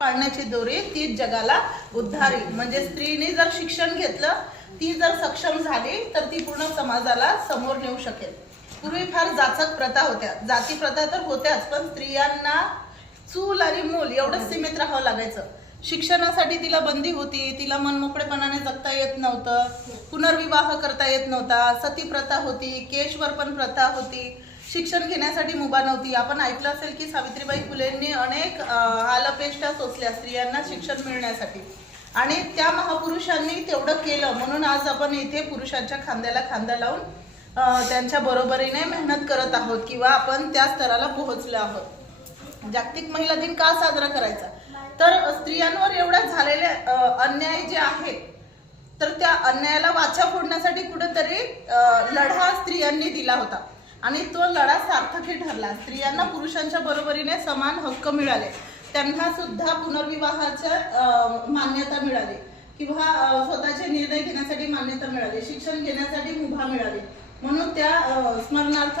पाळण्याची दोरी ती जगाला उद्धारी। म्हणजे स्त्रीने जर शिक्षण घेतलं, ती जर सक्षम झाली तर ती पूर्ण समाजाला समोर नेऊ शकेल। पूर्वी फार जाचक प्रथा होत्या, जाती प्रथा तर होत्याच, पण स्त्रियांना चूल आणि मूल एवढं सीमित राहावं लागायचं। शिक्षणासाठी तिला बंदी होती, तिला मनमोकळेपणाने जगता येत नव्हतं, पुनर्विवाह करता येत नव्हता, सती प्रथा होती, केशवरपण प्रथा होती, शिक्षण घेण्यासाठी मुभा नव्हती। आपण ऐकलं असेल की सावित्रीबाई फुलेंनी अनेक हालअपेष्टा सोसल्या स्त्रियांना शिक्षण मिळण्यासाठी, आणि त्या महापुरुषांनी तेवढं केलं म्हणून आज आपण इथे पुरुषांच्या खांद्याला खांदा लावून त्यांच्या बरोबरीने मेहनत करत आहोत किंवा आपण त्या स्तराला पोहोचलो आहोत। जागतिक महिला दिन का साजरा करायचा, तर स्त्रियांवर एवढा झालेले अन्याय जे आहेत, तर त्या अन्यायाला वाचा फोडण्यासाठी कुठेतरी लढा स्त्रियांनी दिला होता आणि तो लढा सार्थकी ठरला। स्त्रियांना पुरुषांच्या बरोबरीने समान हक्क मिळाले, त्यांना सुद्धा पुनर्विवाहाच्या मान्यता मिळाली किंवा स्वतःचे निर्णय घेण्यासाठी मान्यता मिळाली, शिक्षण घेण्यासाठी मुभा मिळाली। म्हणून त्या स्मरणार्थ